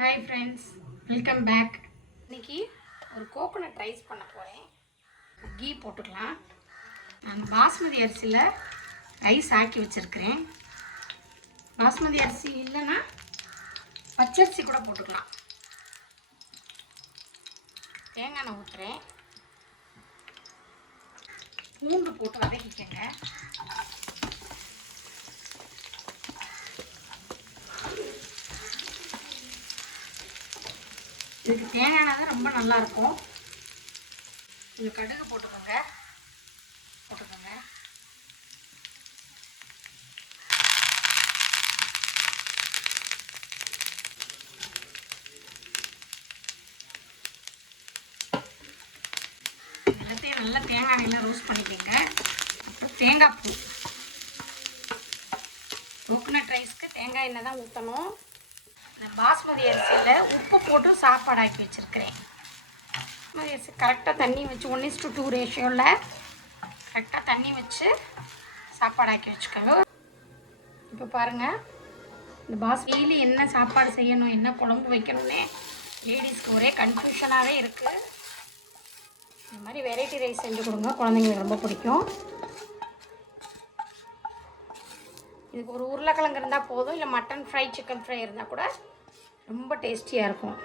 Hi friends, welcome back. இன்றைக்கி ஒரு coconut rice பண்ண போகிறேன். கீ போட்டுக்கலாம். நான் பாஸ்மதி அரிசியில் ரைஸ் ஆக்கி வச்சுருக்கிறேன். பாஸ்மதி அரிசி இல்லைன்னா பச்சரிசி கூட போட்டுக்கலாம். தேங்காய் எண்ணெய் ஊற்றுறேன். பூண்டு போட்டு வதக்கிக்கங்க. இதுக்கு தேங்காய் எண்ணெய் தான் ரொம்ப நல்லாயிருக்கும். கொஞ்சம் கடுகு போட்டுக்கோங்க. எல்லாத்தையும் நல்லா தேங்காய் எண்ணெயில் ரோஸ்ட் பண்ணிக்கோங்க. அப்புறம் தேங்காய் பூ. கோகோனட் ரைஸ்க்கு தேங்காய் எண்ணெய் தான் ஊற்றணும். இந்த பாஸ்மதி அரிசியில் உப்பு போட்டு சாப்பாடு ஆக்கி வச்சுருக்கிறேன். பாஸ்மதி அரிசி கரெக்டாக தண்ணி வச்சு 1:2 ரேஷியோவில் கரெக்டாக தண்ணி வச்சு சாப்பாடு ஆக்கி வச்சுக்கோங்க. இப்போ பாருங்கள், இந்த டெய்லி என்ன சாப்பாடு செய்யணும், என்ன குழம்பு வைக்கணும்னே லேடிஸ்க்கு ஒரே கன்ஃபியூஷனாகவே இருக்குது. இந்த மாதிரி வெரைட்டி ரைஸ் செஞ்சு கொடுங்க, குழந்தைங்களுக்கு ரொம்ப பிடிக்கும். இதுக்கு ஒரு உருளைக்கிழங்கு இருந்தால் போதும், இல்லை மட்டன் ஃப்ரை, சிக்கன் ஃப்ரை இருந்தால் கூட ரொம்ப டேஸ்டியாக இருக்கும்.